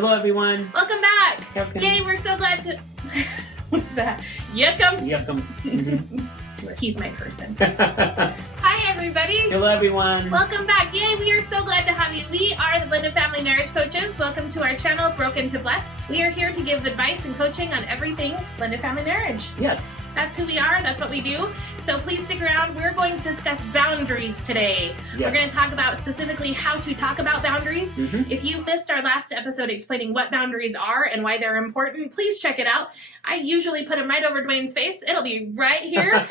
Hello, everyone. Welcome back. Welcome. Yay, we're so glad to... What's that? Yuckum? Yuckum. Mm-hmm. He's my person. Hi, everybody. Hello, everyone. Welcome back. Yay, we are so glad to have you. We are the Blended Family Marriage Coaches. Welcome to our channel, Broken to Blessed. We are here to give advice and coaching on everything blended family marriage. Yes. That's who we are. That's what we do. So please stick around. We're going to discuss boundaries today. Yes. We're going to talk about specifically how to talk about boundaries. Mm-hmm. If you missed our last episode explaining what boundaries are and why they're important, please check it out. I usually put them right over Dwayne's face. It'll be right here.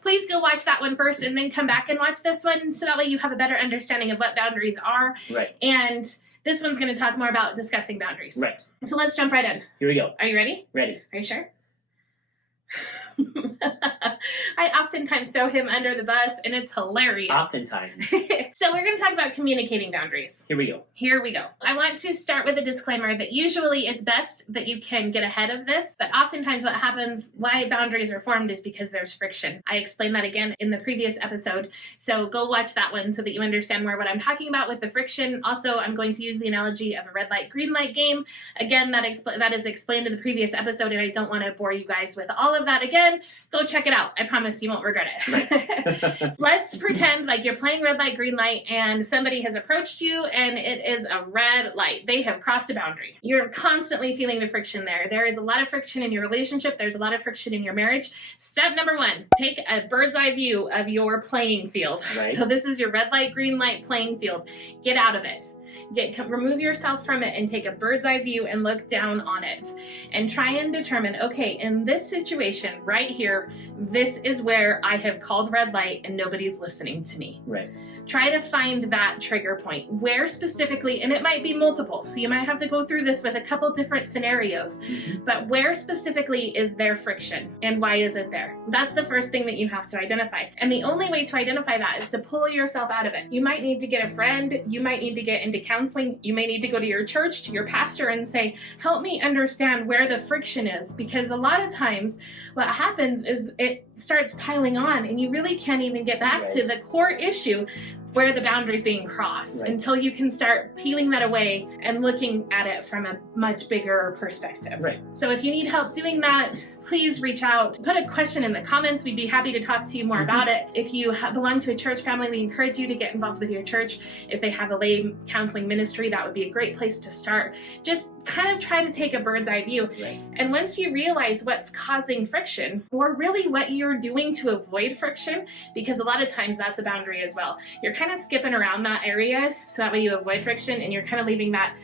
Please go watch that one first and then come back and watch this one so that way you have a better understanding of what boundaries are. Right. And this one's going to talk more about discussing boundaries. Right. So let's jump right in. Here we go. Are you ready? Ready. Are you sure? I oftentimes throw him under the bus, and it's hilarious. Oftentimes. So we're going to talk about communicating boundaries. Here we go. Here we go. I want to start with a disclaimer that usually it's best that you can get ahead of this, but oftentimes what happens, why boundaries are formed, is because there's friction. I explained that again in the previous episode, so go watch that one so that you understand more what I'm talking about with the friction. Also, I'm going to use the analogy of a red light, green light game. Again, that is explained in the previous episode, and I don't want to bore you guys with all of that again. Go check it out. I promise you won't regret it. Right. Let's pretend like you're playing red light, green light, and somebody has approached you and it is a red light. They have crossed a boundary. You're constantly feeling the friction there. There is a lot of friction in your relationship. There's a lot of friction in your marriage. Step number one, take a bird's eye view of your playing field. Right. So this is your red light, green light playing field. Get out of it. Remove yourself from it and take a bird's eye view and look down on it and try and determine, okay, in this situation right here, this is where I have called red light and nobody's listening to me. Right. Try to find that trigger point. Where specifically, and it might be multiple, so you might have to go through this with a couple different scenarios, but where specifically is there friction and why is it there? That's the first thing that you have to identify. And the only way to identify that is to pull yourself out of it. You might need to get a friend, you might need to get into counseling, you may need to go to your church, to your pastor and say, help me understand where the friction is, because a lot of times what happens is it starts piling on and you really can't even get back to the core issue where the boundary is being crossed until you can start peeling that away and looking at it from a much bigger perspective. Right. So if you need help doing that, please reach out. Put a question in the comments. We'd be happy to talk to you more about it. If you belong to a church family, we encourage you to get involved with your church. If they have a lay counseling ministry, that would be a great place to start. Just kind of try to take a bird's eye view. Right. And once you realize what's causing friction, or really what you're doing to avoid friction, because a lot of times that's a boundary as well. You're kind of skipping around that area so that way you avoid friction, and you're kind of leaving that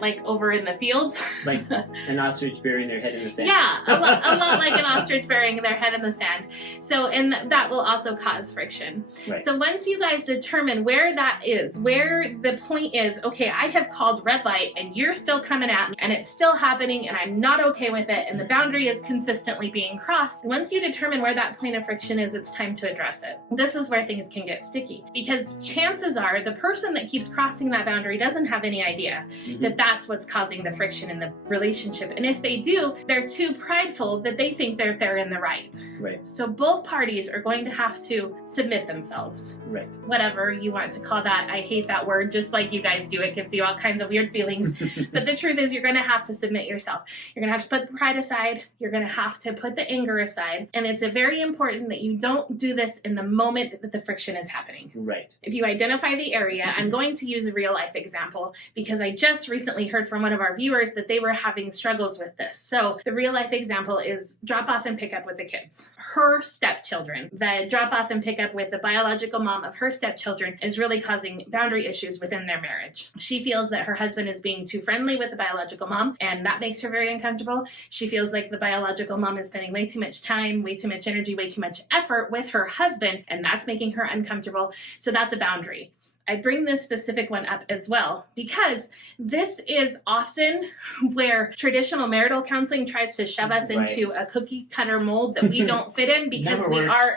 like over in the fields. Like an ostrich burying their head in the sand. Yeah, a lot like an ostrich burying their head in the sand. So, and that will also cause friction. Right. So once you guys determine where that is, where the point is, okay, I have called red light and you're still coming at me and it's still happening and I'm not okay with it and the boundary is consistently being crossed. Once you determine where that point of friction is, it's time to address it. This is where things can get sticky, because chances are the person that keeps crossing that boundary doesn't have any idea that that's what's causing the friction in the relationship. And if they do, they're too prideful that they think they're in the right. Right. So both parties are going to have to submit themselves. Right. Whatever you want to call that. I hate that word, just like you guys do. It gives you all kinds of weird feelings. But the truth is you're going to have to submit yourself. You're going to have to put the pride aside. You're going to have to put the anger aside. And it's very important that you don't do this in the moment that the friction is happening. Right. If you identify the area, I'm going to use a real life example because I just recently heard from one of our viewers that they were having struggles with this. So the real life example is drop off and pick up with the kids. Her stepchildren, the drop off and pick up with the biological mom of her stepchildren is really causing boundary issues within their marriage. She feels that her husband is being too friendly with the biological mom, and that makes her very uncomfortable. She feels like the biological mom is spending way too much time, way too much energy, way too much effort with her husband, and that's making her uncomfortable. So that's a boundary. I bring this specific one up as well because this is often where traditional marital counseling tries to shove us into a cookie cutter mold that we don't fit in because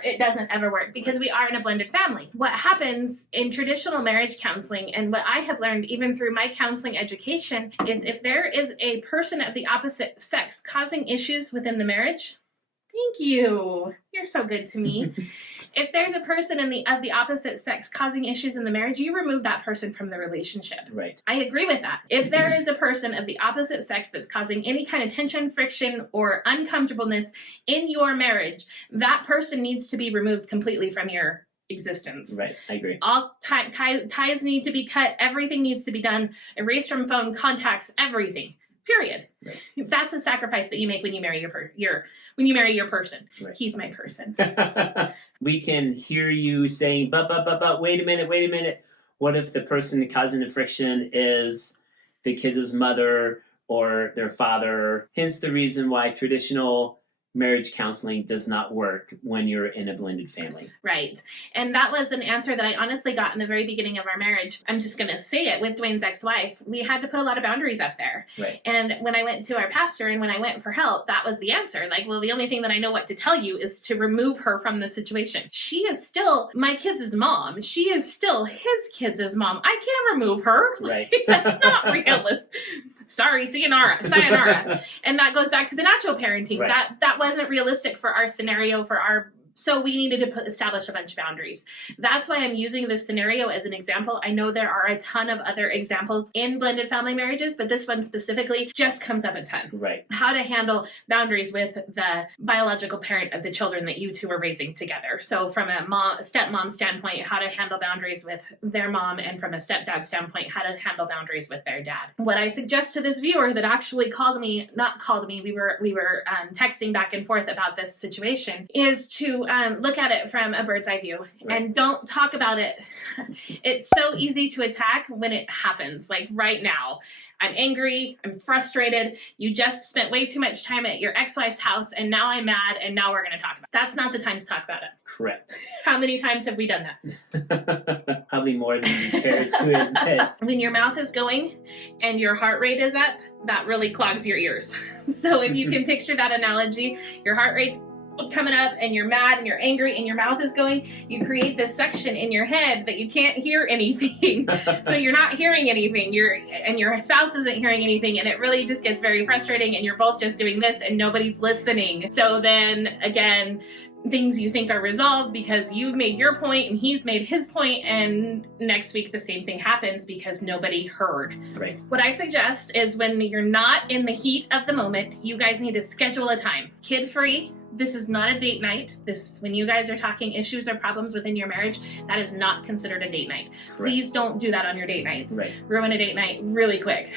it doesn't ever work because we are in a blended family. What happens in traditional marriage counseling, and what I have learned even through my counseling education, is if there is a person of the opposite sex causing issues within the marriage, Thank you. You're so good to me. If there's a person of the opposite sex causing issues in the marriage, you remove that person from the relationship. Right. I agree with that. If there is a person of the opposite sex that's causing any kind of tension, friction, or uncomfortableness in your marriage, that person needs to be removed completely from your existence. Right. I agree. All ties need to be cut. Everything needs to be done. Erased from phone, contacts, everything. Period. Right. That's a sacrifice that you make when you marry when you marry your person. Right. He's my person. We can hear you saying, but, wait a minute. What if the person causing the friction is the kids' mother or their father? Hence the reason why traditional marriage counseling does not work when you're in a blended family. Right. And that was an answer that I honestly got in the very beginning of our marriage. I'm just going to say it with Dwayne's ex-wife. We had to put a lot of boundaries up there. Right. And when I went to our pastor and when I went for help, that was the answer. Like, well, the only thing that I know what to tell you is to remove her from the situation. She is still my kids' mom. She is still his kids' mom. I can't remove her. Right. That's not realistic. Sorry, sayonara. And that goes back to the Nacho parenting. Right. That wasn't realistic for our scenario, so we needed to establish a bunch of boundaries. That's why I'm using this scenario as an example. I know there are a ton of other examples in blended family marriages, but this one specifically just comes up a ton. Right. How to handle boundaries with the biological parent of the children that you two are raising together. So from a stepmom standpoint, how to handle boundaries with their mom, and from a stepdad standpoint, how to handle boundaries with their dad. What I suggest to this viewer that actually we were texting back and forth about this situation, is to look at it from a bird's eye view. Right. And don't talk about it. It's so easy to attack when it happens, like right now. I'm angry, I'm frustrated, you just spent way too much time at your ex-wife's house, and now I'm mad, and now we're going to talk about it. That's not the time to talk about it. Correct. How many times have we done that? Probably more than you care to admit. When your mouth is going and your heart rate is up, that really clogs your ears. So if you can picture that analogy, your heart rate's coming up and you're mad and you're angry and your mouth is going, you create this section in your head that you can't hear anything. So you're not hearing anything, and your spouse isn't hearing anything, and it really just gets very frustrating, and you're both just doing this and nobody's listening. So then again, things you think are resolved because you've made your point and he's made his point, and next week the same thing happens because nobody heard. Right. What I suggest is when you're not in the heat of the moment, you guys need to schedule a time. Kid-free. This is not a date night. When you guys are talking issues or problems within your marriage, that is not considered a date night. Correct. Please don't do that on your date nights. Right. Ruin a date night really quick.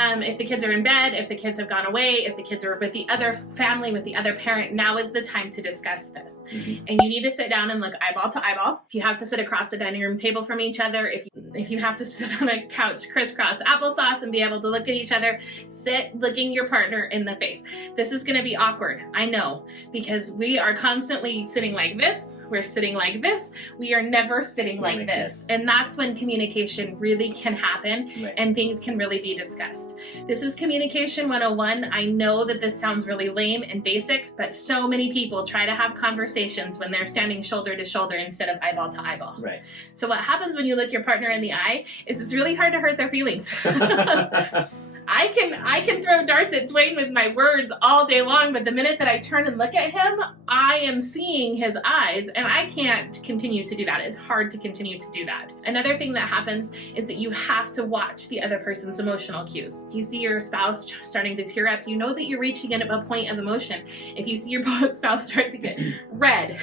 If the kids are in bed, if the kids have gone away, if the kids are with the other family, with the other parent, now is the time to discuss this. Mm-hmm. And you need to sit down and look eyeball to eyeball. If you have to sit across the dining room table from each other, if you have to sit on a couch crisscross applesauce and be able to look at each other, sit looking your partner in the face. This is going to be awkward, I know, because we are constantly sitting like this. We're sitting like this. We are never sitting like this. And that's when communication really can happen. Right. And things can really be discussed. This is Communication 101. I know that this sounds really lame and basic, but so many people try to have conversations when they're standing shoulder to shoulder instead of eyeball to eyeball. Right. So what happens when you look your partner in the eye is it's really hard to hurt their feelings. I can throw darts at Dwayne with my words all day long, but the minute that I turn and look at him, I am seeing his eyes, and I can't continue to do that. It's hard to continue to do that. Another thing that happens is that you have to watch the other person's emotional cues. If you see your spouse starting to tear up, you know that you're reaching at a point of emotion. If you see your spouse start to get red,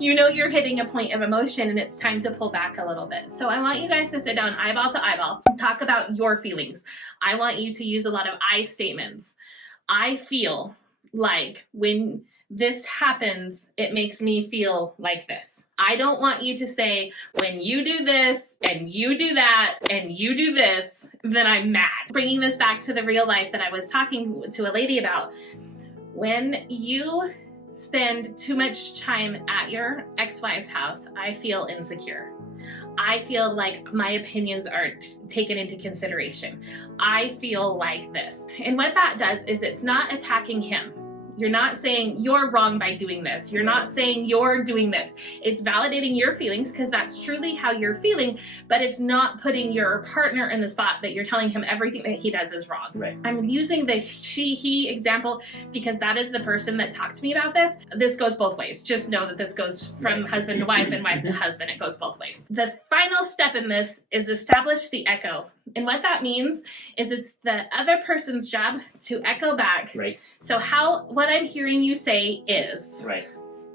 you know you're hitting a point of emotion and it's time to pull back a little bit. So I want you guys to sit down eyeball to eyeball, talk about your feelings. I want you to use a lot of I statements. I feel like when this happens, it makes me feel like this. I don't want you to say, when you do this and you do that and you do this, then I'm mad. Bringing this back to the real life that I was talking to a lady about. When you spend too much time at your ex-wife's house, I feel insecure. I feel like my opinions aren't taken into consideration. I feel like this. And what that does is it's not attacking him. You're not saying you're wrong by doing this. You're not saying you're doing this. It's validating your feelings because that's truly how you're feeling, but it's not putting your partner in the spot that you're telling him everything that he does is wrong. Right. I'm using the she, he example because that is the person that talked to me about this. This goes both ways. Just know that this goes from husband to wife and wife to husband. It goes both ways. The final step in this is establish the echo. And what that means is it's the other person's job to echo back. Right. So what I'm hearing you say is. Right.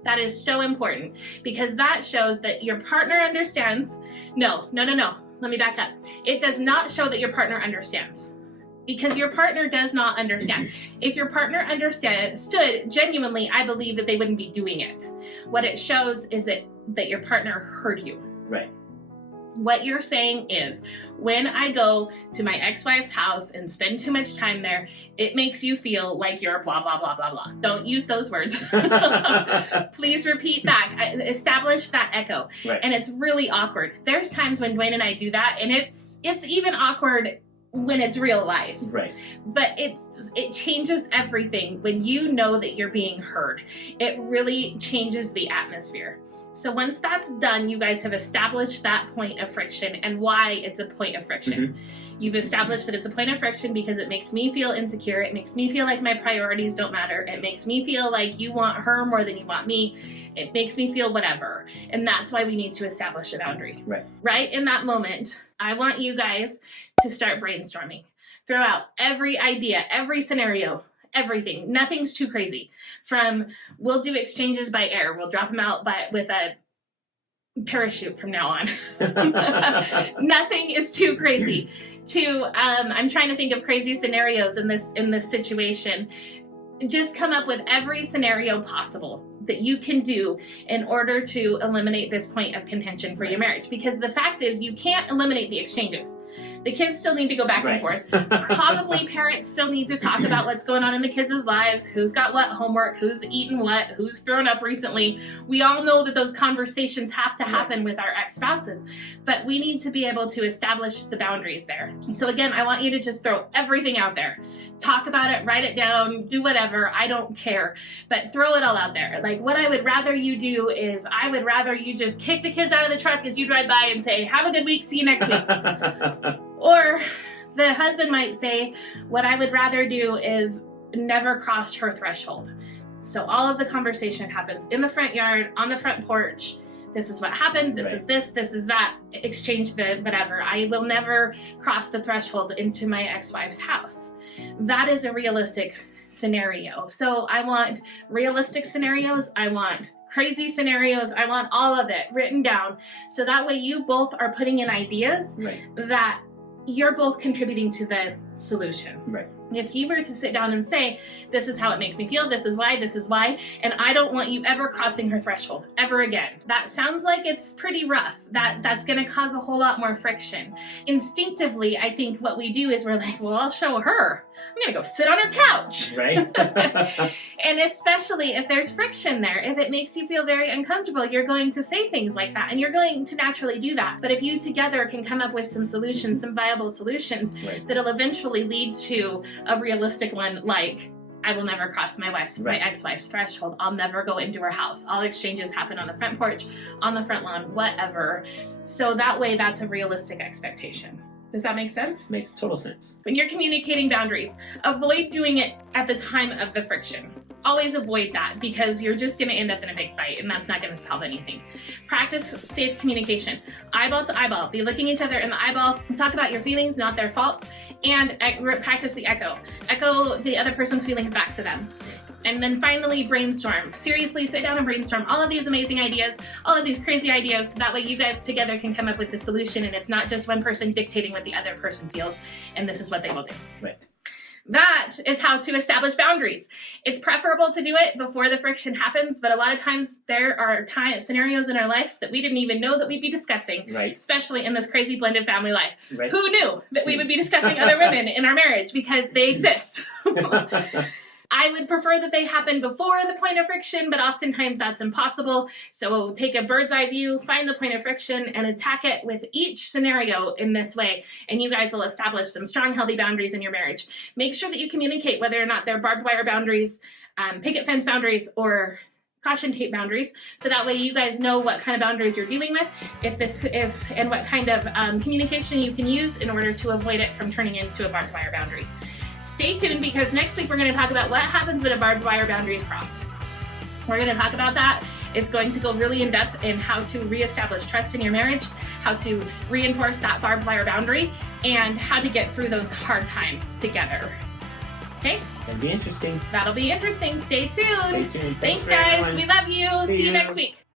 That is so important because that shows that your partner understands. No. Let me back up. It does not show that your partner understands because your partner does not understand. If your partner understood genuinely, I believe that they wouldn't be doing it. What it shows is that your partner heard you. Right. What you're saying is, when I go to my ex-wife's house and spend too much time there, it makes you feel like you're blah, blah, blah, blah, blah. Don't use those words. Please repeat back. Establish that echo. Right. And it's really awkward. There's times when Dwayne and I do that, and it's even awkward when it's real life. Right. But it changes everything when you know that you're being heard. It really changes the atmosphere. So once that's done, you guys have established that point of friction and why it's a point of friction. You've established that it's a point of friction because it makes me feel insecure. It makes me feel like my priorities don't matter. It makes me feel like you want her more than you want me. It makes me feel whatever. And that's why we need to establish a boundary. Right. Right in that moment, I want you guys to start brainstorming. Throw out every idea, every scenario, everything. Nothing's too crazy. From we'll do exchanges by air. We'll drop them out with a parachute from now on. Nothing is too crazy. I'm trying to think of crazy scenarios in this situation. Just come up with every scenario possible that you can do in order to eliminate this point of contention for your marriage. Because the fact is, you can't eliminate the exchanges. The kids still need to go back and forth. Probably parents still need to talk about what's going on in the kids' lives, who's got what homework, who's eaten what, who's thrown up recently. We all know that those conversations have to happen with our ex-spouses, but we need to be able to establish the boundaries there. So again, I want you to just throw everything out there. Talk about it, write it down, do whatever, I don't care, but throw it all out there. Like, what I would rather you do is I would rather you just kick the kids out of the truck as you drive by and say, have a good week, see you next week. Or the husband might say, what I would rather do is never cross her threshold. So all of the conversation happens in the front yard, on the front porch. This is what happened. This is this is that. Exchange the whatever. I will never cross the threshold into my ex-wife's house. That is a realistic scenario. So I want realistic scenarios. I want crazy scenarios. I want all of it written down. So that way you both are putting in ideas that you're both contributing to the solution. Right. If you were to sit down and say, this is how it makes me feel, this is why, and I don't want you ever crossing her threshold ever again. That sounds like it's pretty rough. That's going to cause a whole lot more friction. Instinctively, I think what we do is we're like, well, I'll show her. I'm going to go sit on her couch. Right. And especially if there's friction there, if it makes you feel very uncomfortable, you're going to say things like that, and you're going to naturally do that. But if you together can come up with some solutions, some viable solutions that'll eventually lead to a realistic one, like, I will never cross my ex-wife's threshold. I'll never go into her house. All exchanges happen on the front porch, on the front lawn, whatever. So that way, that's a realistic expectation. Does that make sense? Makes total sense. When you're communicating boundaries, avoid doing it at the time of the friction. Always avoid that because you're just going to end up in a big fight and that's not going to solve anything. Practice safe communication. Eyeball to eyeball. Be looking each other in the eyeball. Talk about your feelings, not their faults. And practice the echo. Echo the other person's feelings back to them. And then finally, brainstorm. Seriously, sit down and brainstorm all of these amazing ideas, all of these crazy ideas. That way you guys together can come up with the solution and it's not just one person dictating what the other person feels and this is what they will do. Right. That is how to establish boundaries. It's preferable to do it before the friction happens, but a lot of times there are scenarios in our life that we didn't even know that we'd be discussing, especially in this crazy blended family life. Right. Who knew that we would be discussing other women in our marriage because they exist? I would prefer that they happen before the point of friction, but oftentimes that's impossible. So take a bird's eye view, find the point of friction, and attack it with each scenario in this way. And you guys will establish some strong, healthy boundaries in your marriage. Make sure that you communicate whether or not they're barbed wire boundaries, picket fence boundaries or caution tape boundaries, so that way you guys know what kind of boundaries you're dealing with, and what kind of communication you can use in order to avoid it from turning into a barbed wire boundary. Stay tuned, because next week we're going to talk about what happens when a barbed wire boundary is crossed. We're going to talk about that. It's going to go really in depth in how to reestablish trust in your marriage, how to reinforce that barbed wire boundary, and how to get through those hard times together. Okay? That'd be interesting. That'll be interesting. Stay tuned. Stay tuned. Thanks for guys. everyone. We love you. See you you. next week.